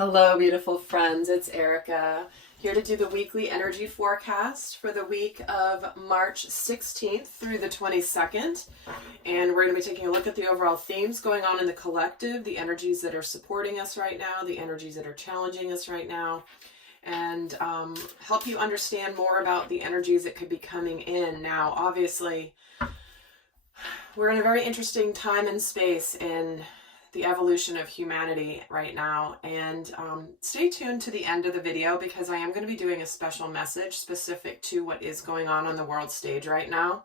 Hello, beautiful friends. It's Erika here to do the weekly energy forecast for the week of March 16th through the 22nd. And we're going to be taking a look at the overall themes going on in the collective, the energies that are supporting us right now, the energies that are challenging us right now, and help you understand more about the energies that could be coming in. Now, obviously, we're in a very interesting time and space in the evolution of humanity right now, and stay tuned to the end of the video because I am going to be doing a special message specific to what is going on the world stage right now,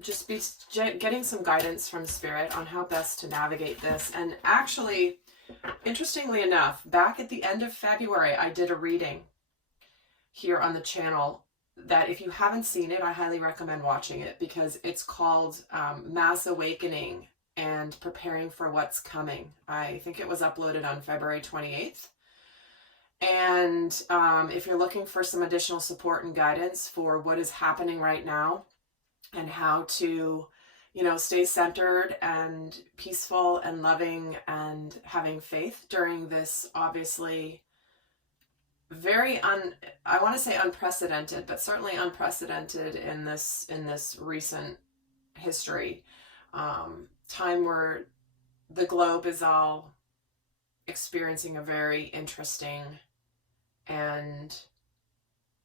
just be getting some guidance from Spirit on how best to navigate this. And actually, interestingly enough, back at the end of February, I did a reading here on the channel that if you haven't seen it, I highly recommend watching it because it's called Mass Awakening and Preparing for What's Coming. I think it was uploaded on February 28th. And if you're looking for some additional support and guidance for what is happening right now and how to, stay centered and peaceful and loving and having faith during this obviously very I want to say unprecedented, but certainly unprecedented in this recent history, time where the globe is all experiencing a very interesting and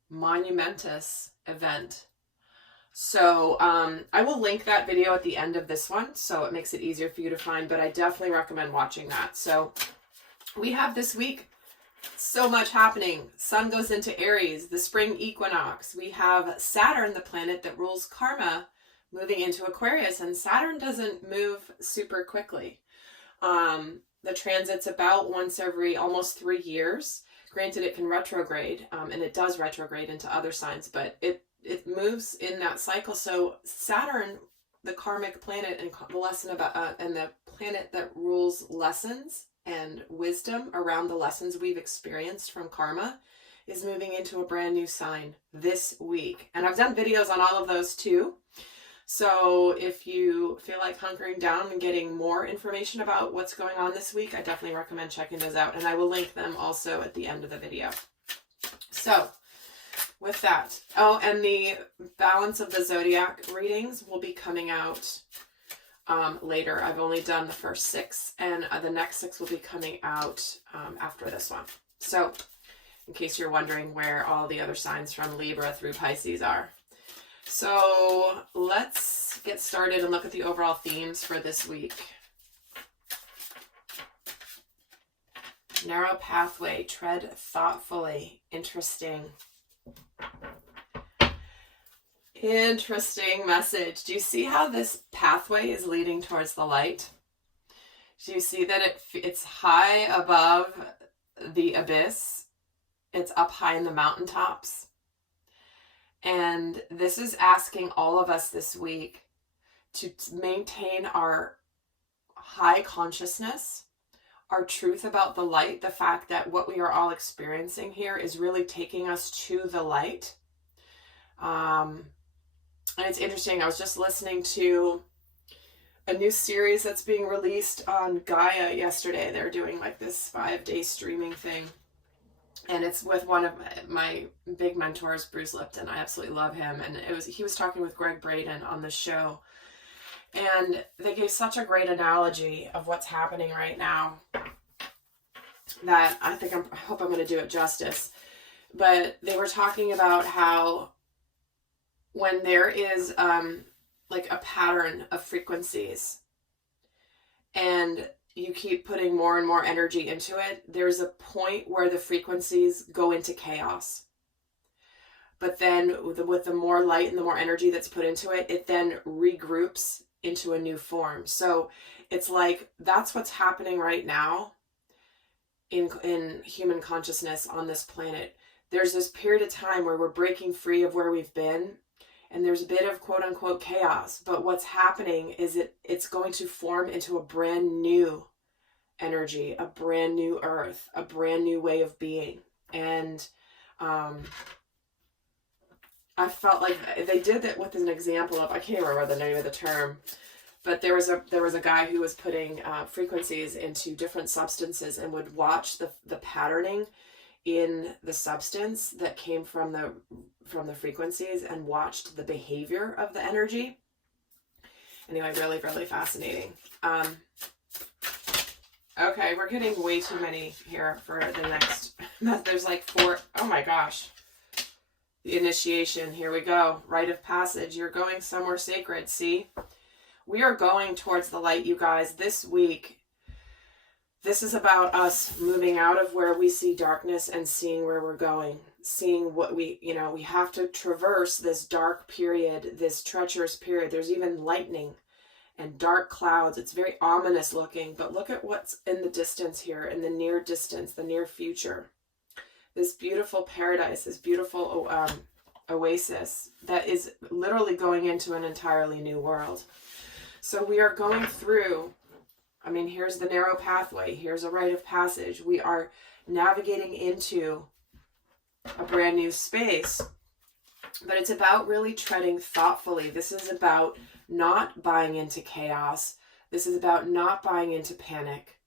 monumentous event. So I will link that video at the end of this one so it makes it easier for you to find, but I definitely recommend watching that. So we have this week so much happening. Sun goes into Aries, the spring equinox. We have Saturn, the planet that rules karma, moving into Aquarius, and Saturn doesn't move super quickly. The transit's about once every almost 3 years. Granted, it can retrograde, and it does retrograde into other signs, but it moves in that cycle. So Saturn, the karmic planet, and the lesson about and the planet that rules lessons and wisdom around the lessons we've experienced from karma, is moving into a brand new sign this week. And I've done videos on all of those too. So if you feel like hunkering down and getting more information about what's going on this week, I definitely recommend checking those out. And I will link them also at the end of the video. So with that, and the balance of the zodiac readings will be coming out later. I've only done the first 6, and the next 6 will be coming out after this one. So in case you're wondering where all the other signs from Libra through Pisces are. So let's get started and look at the overall themes for this week. Narrow pathway, tread thoughtfully. Interesting message. Do you see how this pathway is leading towards the light? Do you see that it's high above the abyss? It's up high in the mountaintops. And this is asking all of us this week to maintain our high consciousness, our truth about the light, the fact that what we are all experiencing here is really taking us to the light. And it's interesting, I was just listening to a new series that's being released on Gaia yesterday. They're doing like this 5-day streaming thing. And it's with one of my big mentors, Bruce Lipton. I absolutely love him. And he was talking with Greg Braden on the show. And they gave such a great analogy of what's happening right now that I hope I'm going to do it justice. But they were talking about how when there is like a pattern of frequencies and you keep putting more and more energy into it, there's a point where the frequencies go into chaos. But then with the more light and the more energy that's put into it, it then regroups into a new form. So it's like that's what's happening right now in human consciousness on this planet. There's this period of time where we're breaking free of where we've been, and there's a bit of quote unquote chaos, but what's happening is it's going to form into a brand new energy, a brand new earth, a brand new way of being. And I felt like they did that with an example of, I can't remember the name of the term, But there was a guy who was putting frequencies into different substances and would watch the patterning in the substance that came from the frequencies and watched the behavior of the energy. Anyway, really, really fascinating. Okay, we're getting way too many here for the next. There's like 4. Oh my gosh. The initiation. Here we go. Rite of passage. You're going somewhere sacred. See? We are going towards the light, you guys, this week. This is about us moving out of where we see darkness and seeing where we're going. Seeing what we have to traverse this dark period, this treacherous period. There's even lightning and dark clouds. It's very ominous looking, but look at what's in the distance here, in the near distance, the near future. This beautiful paradise, this beautiful oasis that is literally going into an entirely new world. So we are going through, here's the narrow pathway. Here's a rite of passage. We are navigating into a brand new space, but it's about really treading thoughtfully. This is about not buying into chaos. This is about not buying into panic.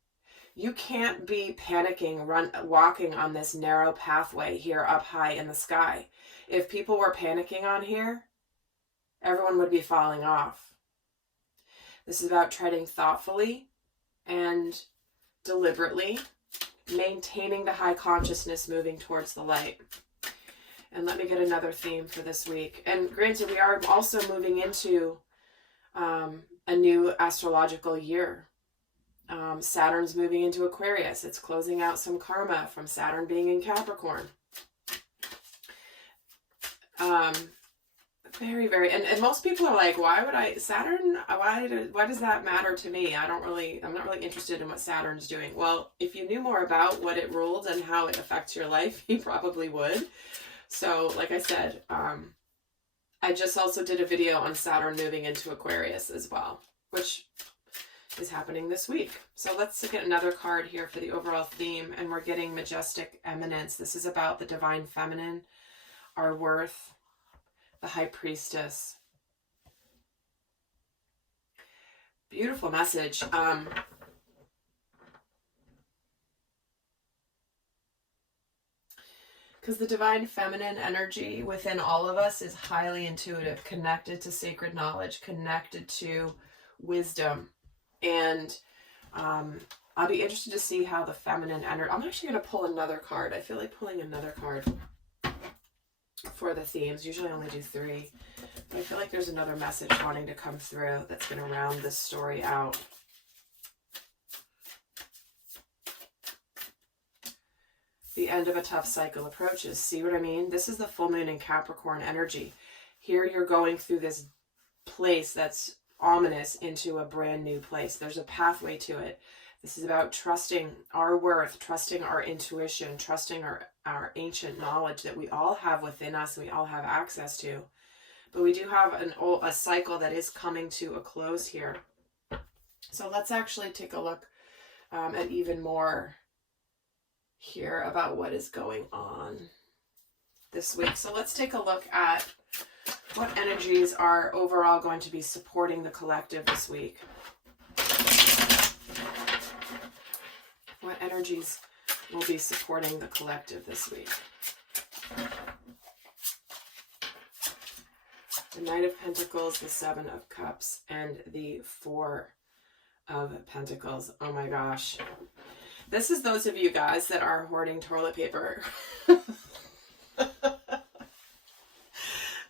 You can't be panicking, walking on this narrow pathway here up high in the sky. If people were panicking on here, everyone would be falling off. This is about treading thoughtfully and deliberately, maintaining the high consciousness, moving towards the light. And let me get another theme for this week. And granted, we are also moving into a new astrological year. Saturn's moving into Aquarius. It's closing out some karma from Saturn being in Capricorn. Very, very, and most people are like, why would Saturn, why does that matter to me? I'm not really interested in what Saturn's doing. Well, if you knew more about what it ruled and how it affects your life, you probably would. So, like I said, I just also did a video on Saturn moving into Aquarius as well, which is happening this week. So let's get another card here for the overall theme, and we're getting Majestic Eminence. This is about the Divine Feminine, our worth, the High Priestess. Beautiful message. Because the Divine Feminine energy within all of us is highly intuitive, connected to sacred knowledge, connected to wisdom. And I'll be interested to see how the feminine energy... I'm actually going to pull another card. I feel like pulling another card for the themes. Usually I only do 3. But I feel like there's another message wanting to come through that's going to round this story out. The end of a tough cycle approaches. See what I mean? This is the full moon in Capricorn energy. Here you're going through this place that's ominous into a brand new place. There's a pathway to it. This is about trusting our worth, trusting our intuition, trusting our ancient knowledge that we all have within us and we all have access to. But we do have a cycle that is coming to a close here. So let's actually take a look at even more here about what is going on this week. So let's take a look at what energies are overall going to be supporting the collective this week. What energies will be supporting the collective this week? The Knight of Pentacles, the Seven of Cups, and the Four of Pentacles. Oh my gosh. This is those of you guys that are hoarding toilet paper.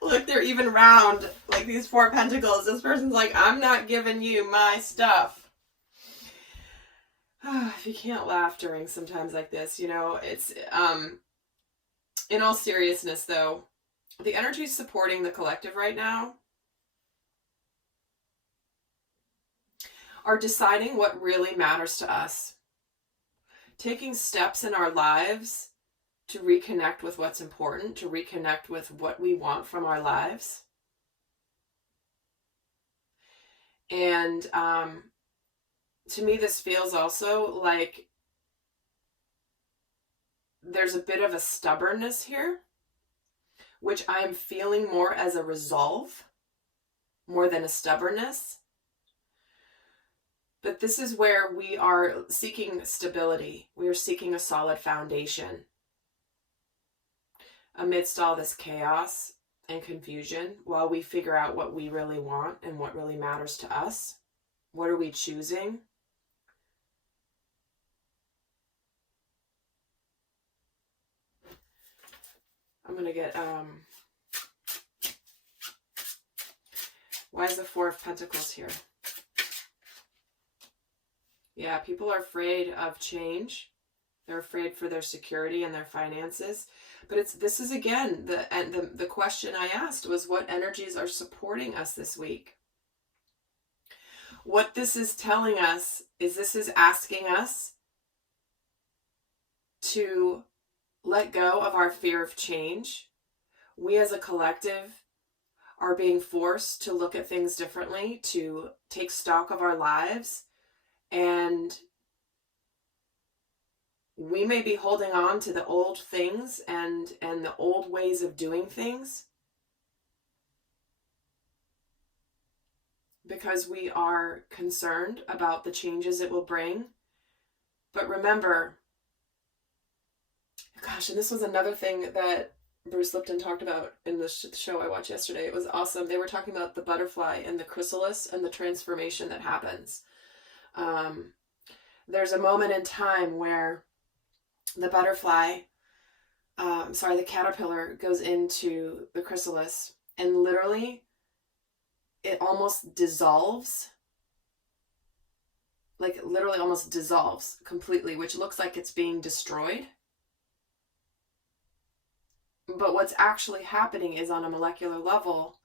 Look, they're even round, like these 4 pentacles. This person's like, I'm not giving you my stuff. If you can't laugh during sometimes like this, it's, in all seriousness though, the energy supporting the collective right now are deciding what really matters to us. Taking steps in our lives to reconnect with what's important, to reconnect with what we want from our lives. And to me, this feels also like there's a bit of a stubbornness here, which I'm feeling more as a resolve, more than a stubbornness. But this is where we are seeking stability. We are seeking a solid foundation amidst all this chaos and confusion, while we figure out what we really want and what really matters to us. What are we choosing? I'm going to get, why is the Four of Pentacles here? Yeah, people are afraid of change. They're afraid for their security and their finances. But this is again, the question I asked was, what energies are supporting us this week? What this is telling us is this is asking us to let go of our fear of change. We as a collective are being forced to look at things differently, to take stock of our lives, and we may be holding on to the old things and the old ways of doing things because we are concerned about the changes it will bring. But remember, gosh, and this was another thing that Bruce Lipton talked about in the show I watched yesterday. It was awesome. They were talking about the butterfly and the chrysalis and the transformation that happens. There's a moment in time where the butterfly, the caterpillar goes into the chrysalis, and literally it almost dissolves. Like literally almost dissolves completely, which looks like it's being destroyed. But what's actually happening is, on a molecular level,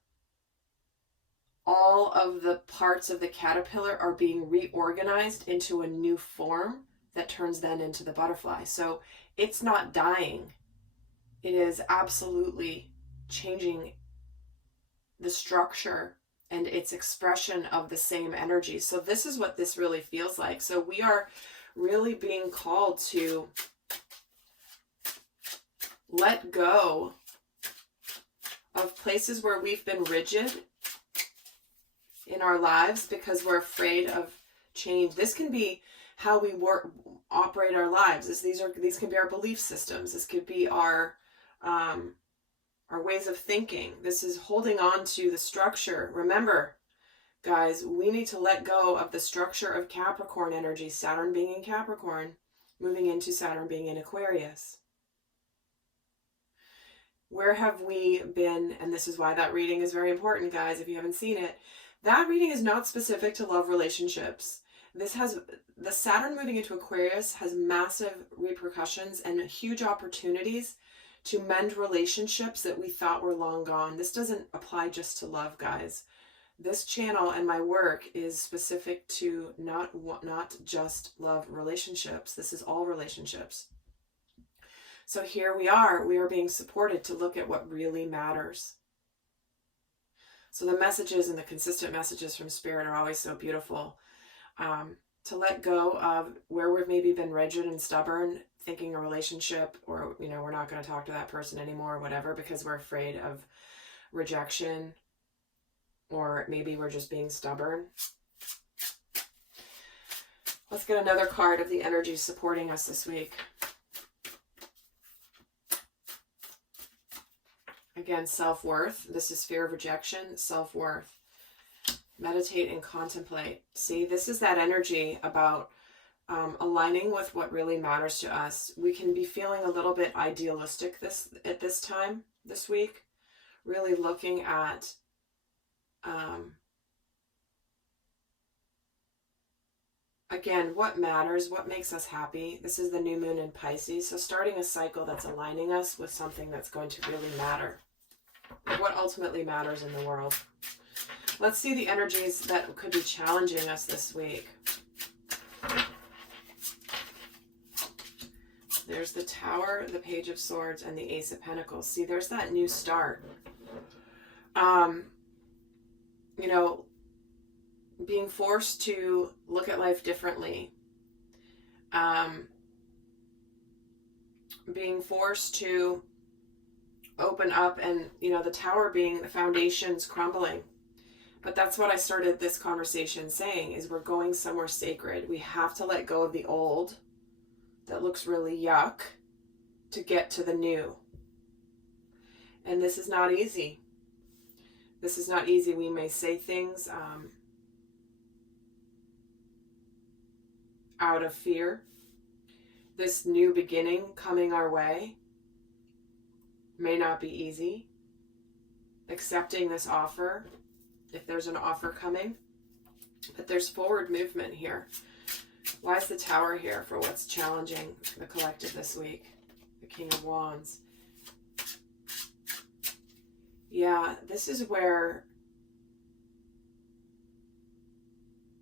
all of the parts of the caterpillar are being reorganized into a new form that turns then into the butterfly. So it's not dying. It is absolutely changing the structure and its expression of the same energy. So this is what this really feels like. So we are really being called to let go of places where we've been rigid in our lives because we're afraid of change. This can be how we operate our lives. These can be our belief systems. This could be our ways of thinking. This is holding on to the structure. Remember, guys, we need to let go of the structure of Capricorn energy, Saturn being in Capricorn, moving into Saturn being in Aquarius. Where have we been? And this is why that reading is very important, guys, if you haven't seen it. That reading is not specific to love relationships. The Saturn moving into Aquarius has massive repercussions and huge opportunities to mend relationships that we thought were long gone. This doesn't apply just to love, guys. This channel and my work is specific to not just love relationships. This is all relationships. So here we are being supported to look at what really matters. So the messages and the consistent messages from Spirit are always so beautiful. To let go of where we've maybe been rigid and stubborn, thinking a relationship, or, we're not going to talk to that person anymore or whatever because we're afraid of rejection, or maybe we're just being stubborn. Let's get another card of the energy supporting us this week. Again, self-worth. This is fear of rejection, self-worth. Meditate and contemplate. See, this is that energy about aligning with what really matters to us. We can be feeling a little bit idealistic at this time, this week. Really looking at again, what matters, what makes us happy. This is the new moon in Pisces. So starting a cycle that's aligning us with something that's going to really matter. What ultimately matters in the world. Let's see the energies that could be challenging us this week. There's the Tower, the Page of Swords, and the Ace of Pentacles. See, there's that new start. Being forced to look at life differently. Being forced to open up and, the Tower being the foundations crumbling. But that's what I started this conversation saying, is we're going somewhere sacred. We have to let go of the old that looks really yuck to get to the new. And this is not easy. This is not easy. We may say things out of fear. This new beginning coming our way may not be easy. Accepting this offer, if there's an offer coming, but there's forward movement here. Why is the Tower here for what's challenging the collective this week? The King of Wands. Yeah, this is where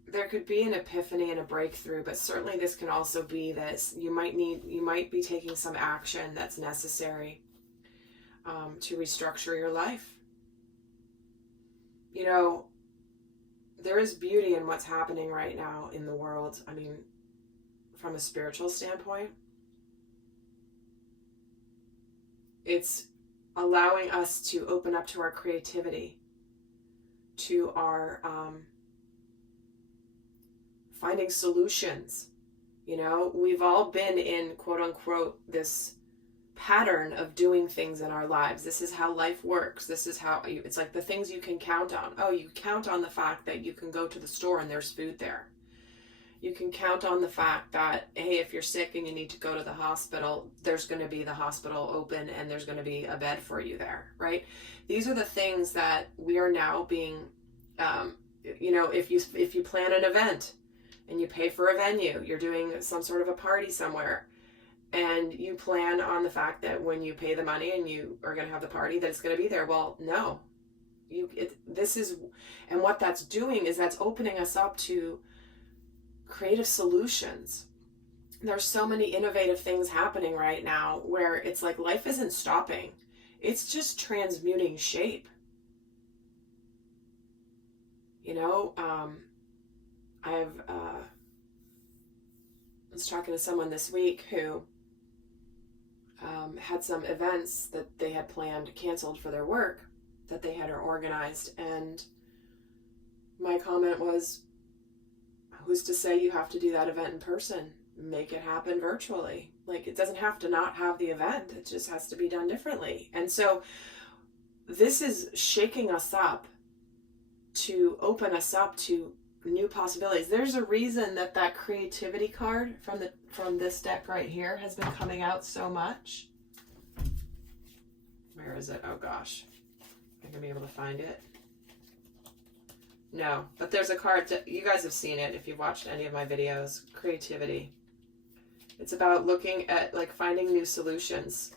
there could be an epiphany and a breakthrough, but certainly this can also be this. You might be taking some action that's necessary to restructure your life. You know, there is beauty in what's happening right now in the world. I mean, from a spiritual standpoint, it's allowing us to open up to our creativity, to our finding solutions. You know, we've all been in, quote unquote, this pattern of doing things in our lives. This is how life works. This is how it's like the things you can count on. Oh, you count on the fact that you can go to the store and there's food there. You can count on the fact that, hey, if you're sick and you need to go to the hospital, there's going to be the hospital open and there's going to be a bed for you there, right? These are the things that we are now being, you know, if you plan an event and you pay for a venue, you're doing some sort of a party somewhere, and you plan on the fact that when you pay the money and you are going to have the party, that it's going to be there. Well, no. And what that's doing is that's opening us up to creative solutions. There's so many innovative things happening right now where it's like life isn't stopping. It's just transmuting shape. You know, I was talking to someone this week who had some events that they had planned canceled for their work that they had organized, and my comment was, who's to say you have to do that event in person? Make it happen virtually. Like, it doesn't have to not have the event, it just has to be done differently. And so this is shaking us up to open us up to new possibilities. There's a reason that creativity card from this deck right here has been coming out so much. Where is it? Oh gosh, I'm gonna be able to find it. No, but there's a card you guys have seen it if you've watched any of my videos. Creativity. It's about looking at, like, finding new solutions,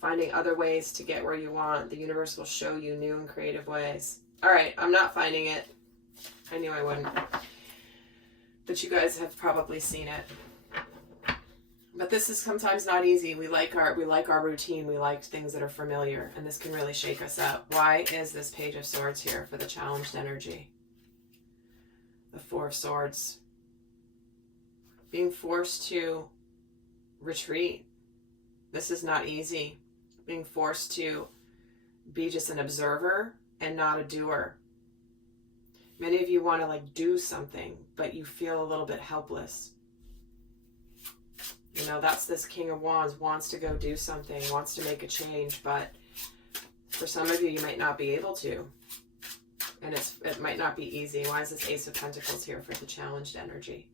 finding other ways to get where you want. The universe will show you new and creative ways. All right, I'm not finding it. I knew I wouldn't. But you guys have probably seen it. But this is sometimes not easy. We like our routine. We like things that are familiar, and this can really shake us up. Why is this Page of Swords here for the challenged energy? The Four of Swords. Being forced to retreat. This is not easy. Being forced to be just an observer and not a doer. Many of you want to, like, do something, but you feel a little bit helpless. You know, that's this King of Wands, wants to go do something, wants to make a change, but for some of you, you might not be able to. And it might not be easy. Why is this Ace of Pentacles here for the challenged energy?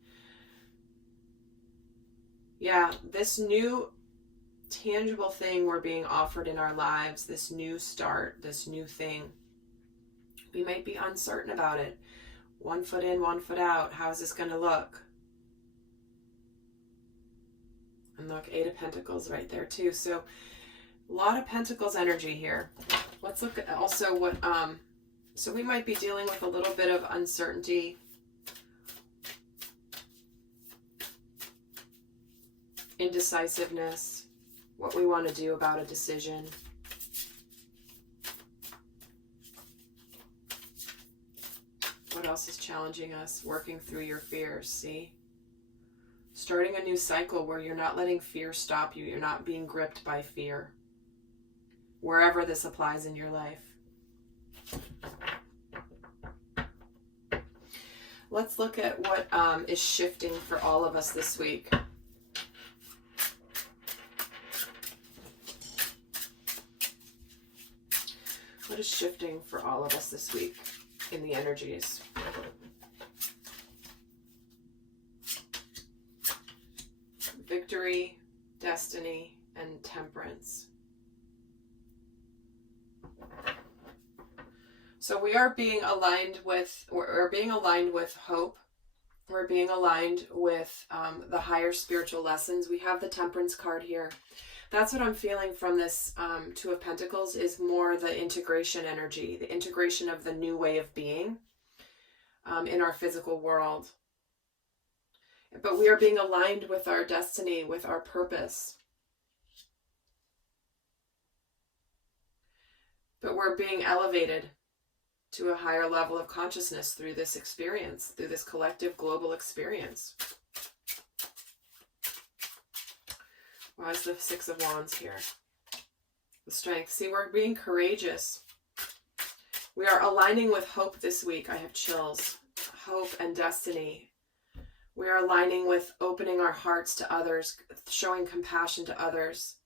Yeah, this new tangible thing we're being offered in our lives, this new start, this new thing, we might be uncertain about it. 1 foot in, 1 foot out. How is this going to look? And look, 8 of Pentacles right there too. So a lot of Pentacles energy here. Let's look at also what, so we might be dealing with a little bit of uncertainty. Indecisiveness. What we want to do about a decision. What else is challenging us? Working through your fears, see? Starting a new cycle where you're not letting fear stop you. You're not being gripped by fear. Wherever this applies in your life. let's look at what is shifting for all of us this week. What is shifting for all of us this week in the energies? Victory, destiny, and temperance. So we are being aligned with, we're being aligned with hope. We're being aligned with the higher spiritual lessons. We have the temperance card here. That's what I'm feeling from this Two of Pentacles, is more the integration energy, the integration of the new way of being in our physical world. But we are being aligned with our destiny, with our purpose. But we're being elevated to a higher level of consciousness through this experience, through this collective global experience. Why is the Six of Wands here? The strength. See, we're being courageous. We are aligning with hope this week. I have chills. Hope and destiny. We are aligning with opening our hearts to others, showing compassion to others.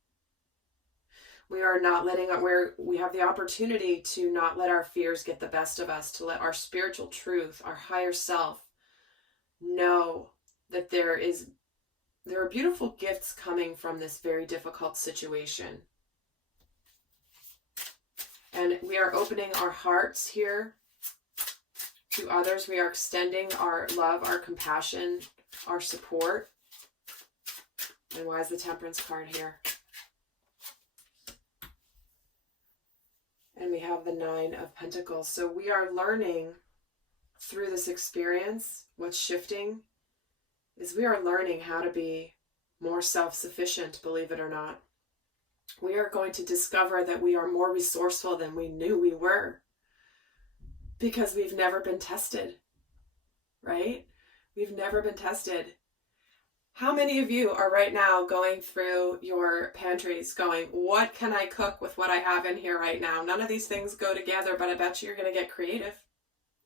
We are not letting we have the opportunity to not let our fears get the best of us, to let our spiritual truth, our higher self, know that there are beautiful gifts coming from this very difficult situation. And we are opening our hearts here to others. We are extending our love, our compassion, our support. And why is the Temperance card here? And we have the Nine of Pentacles. So we are learning through this experience, what's shifting is we are learning how to be more self-sufficient, believe it or not. We are going to discover that we are more resourceful than we knew we were, because we've never been tested, right? We've never been tested. How many of you are right now going through your pantries going, what can I cook with what I have in here right now? None of these things go together, but I bet you're going to get creative.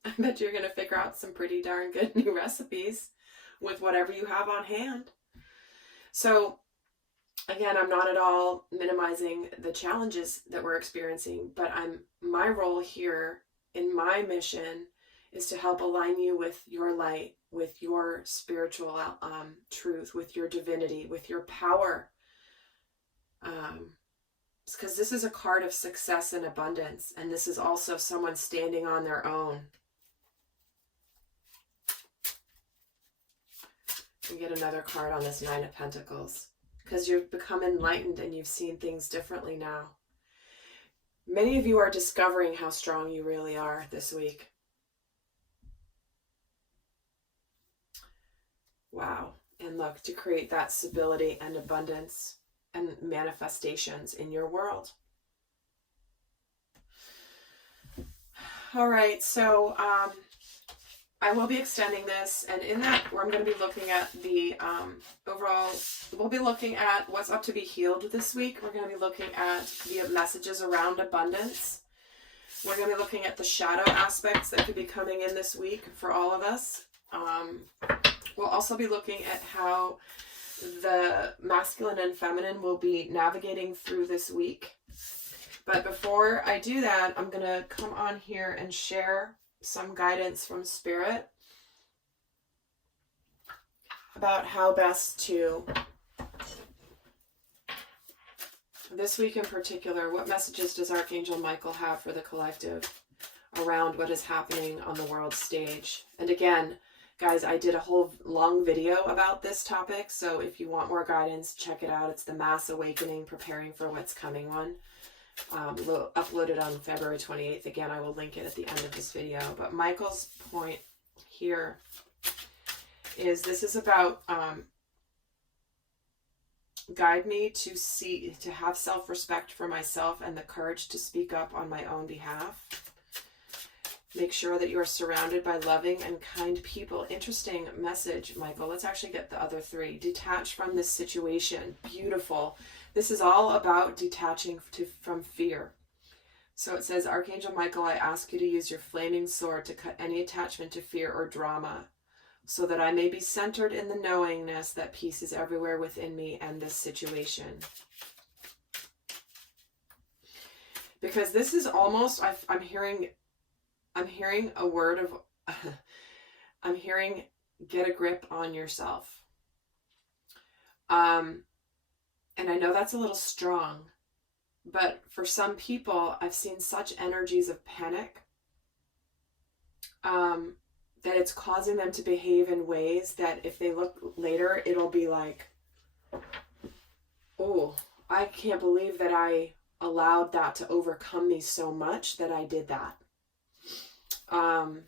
I bet you're going to figure out some pretty darn good new recipes with whatever you have on hand. So again, I'm not at all minimizing the challenges that we're experiencing, but my role here in my mission is to help align you with your light, with your spiritual truth, with your divinity, with your power. Because this is a card of success and abundance, and this is also someone standing on their own. We get another card on this Nine of Pentacles, because you've become enlightened and you've seen things differently now. Many of you are discovering how strong you really are this week. Wow. And look, to create that stability and abundance and manifestations in your world. All right, so I will be extending this, and in that I'm going to be looking at the overall, we'll be looking at what's up to be healed this week. We're going to be looking at the messages around abundance. We're going to be looking at the shadow aspects that could be coming in this week for all of us. We'll also be looking at how the masculine and feminine will be navigating through this week. But before I do that, I'm going to come on here and share some guidance from Spirit about how best to, this week in particular, what messages does Archangel Michael have for the collective around what is happening on the world stage. And again, guys, I did a whole long video about this topic, so if you want more guidance, check it out. It's the Mass Awakening, Preparing for What's Coming one. Uploaded on February 28th. Again, I will link it at the end of this video. But Michael's point here is this is about guide me to have self-respect for myself and the courage to speak up on my own behalf. Make sure that you are surrounded by loving and kind people. Interesting message, Michael. Let's actually get the other three. Detach from this situation. Beautiful. This is all about detaching from fear. So it says, Archangel Michael, I ask you to use your flaming sword to cut any attachment to fear or drama. so that I may be centered in the knowingness that peace is everywhere within me and this situation. Because this is almost, I'm hearing a word of, I'm hearing get a grip on yourself. And I know that's a little strong, but for some people, I've seen such energies of panic that it's causing them to behave in ways that if they look later, it'll be like, oh, I can't believe that I allowed that to overcome me so much that I did that. And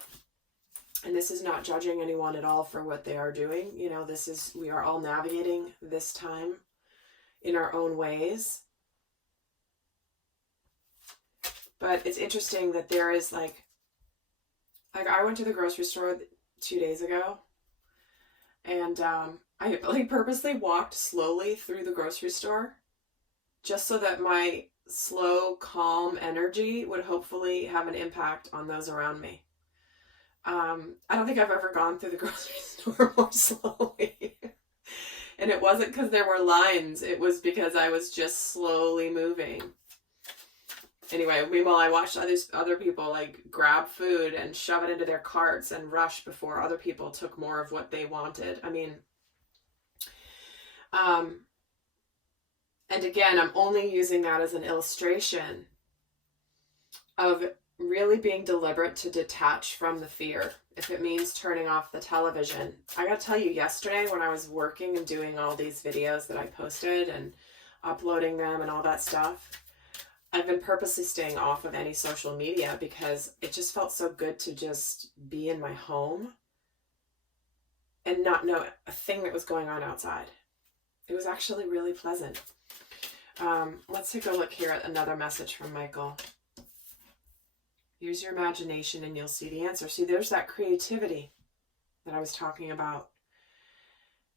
this is not judging anyone at all for what they are doing. You know, we are all navigating this time in our own ways. But it's interesting that there is like I went to the grocery store 2 days ago, and I like purposely walked slowly through the grocery store just so that my slow, calm energy would hopefully have an impact on those around me. I don't think I've ever gone through the grocery store more slowly. And it wasn't because there were lines. It was because I was just slowly moving. Anyway, meanwhile, I watched other people like grab food and shove it into their carts and rush before other people took more of what they wanted. I mean, and again, I'm only using that as an illustration of really being deliberate to detach from the fear. If it means turning off the television. I gotta tell you, yesterday when I was working and doing all these videos that I posted and uploading them and all that stuff, I've been purposely staying off of any social media because it just felt so good to just be in my home and not know a thing that was going on outside. It was actually really pleasant. Let's take a look here at another message from Michael. Use your imagination and you'll see the answer. See, there's that creativity that I was talking about.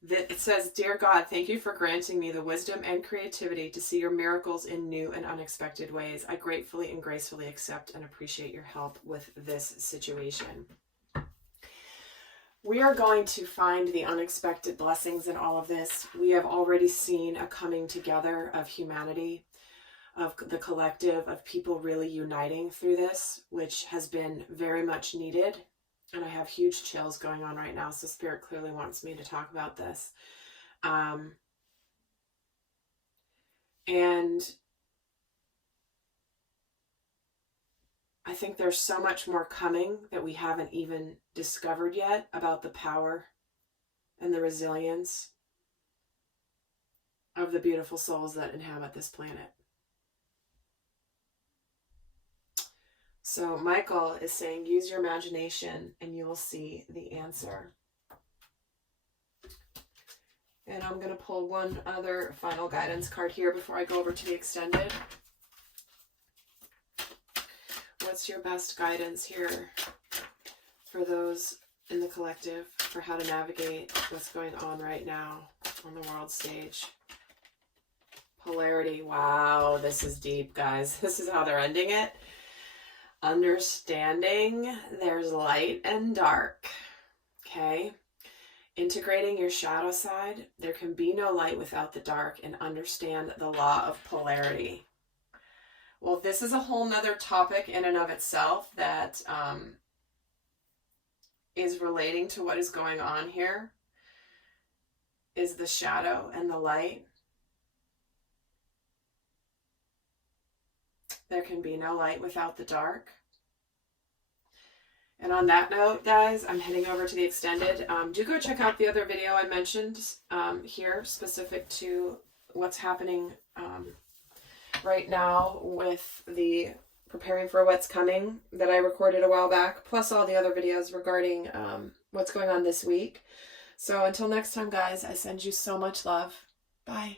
It says, Dear God, thank you for granting me the wisdom and creativity to see your miracles in new and unexpected ways. I gratefully and gracefully accept and appreciate your help with this situation. We are going to find the unexpected blessings in all of this. We have already seen a coming together of humanity, of the collective, of people really uniting through this, which has been very much needed. And I have huge chills going on right now, so Spirit clearly wants me to talk about this. And I think there's so much more coming that we haven't even discovered yet about the power and the resilience of the beautiful souls that inhabit this planet. So Michael is saying, use your imagination and you will see the answer. And I'm going to pull one other final guidance card here before I go over to the extended. What's your best guidance here for those in the collective for how to navigate what's going on right now on the world stage? Polarity. Wow, this is deep, guys. This is how they're ending it. Understanding there's light and dark. Okay. Integrating your shadow side. There can be no light without the dark, and understand the law of polarity. Well, this is a whole nother topic in and of itself that is relating to what is going on here. Is the shadow and the light. There can be no light without the dark. And on that note, guys, I'm heading over to the extended. Do go check out the other video I mentioned here, specific to what's happening right now with the preparing for what's coming that I recorded a while back, plus all the other videos regarding what's going on this week. So until next time, guys, I send you so much love. Bye.